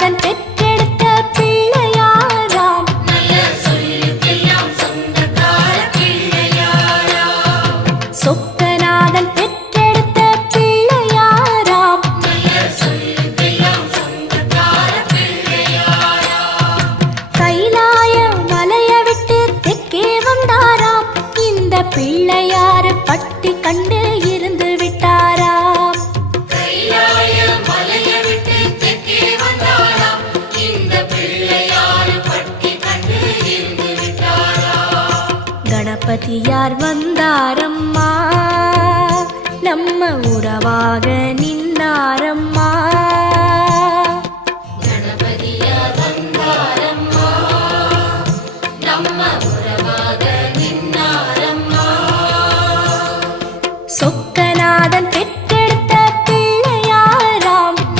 சொக்கநாதன் பெற்றெடுத்த பிள்ளையாராம். நல்ல சொல்லுக்கெல்லாம் சொந்தக்கார பிள்ளையாராம். சொக்கநாதன் பெற்றெடுத்த பிள்ளையாராம். நல்ல சொல்லுக்கெல்லாம் சொந்தக்கார பிள்ளையாராம். கைலாய மலைய விட்டு தெற்கே வந்தாராம். இந்த பிள்ளையாரு பட்டி கண்டு இருந்து விட்டாராம். கைலாய மலையை விட்டு தெற்கே வந்தாராம். இந்த பிள்ளையாரு பட்டி கண்டு இருந்து விட்டாராம். கணபதியார்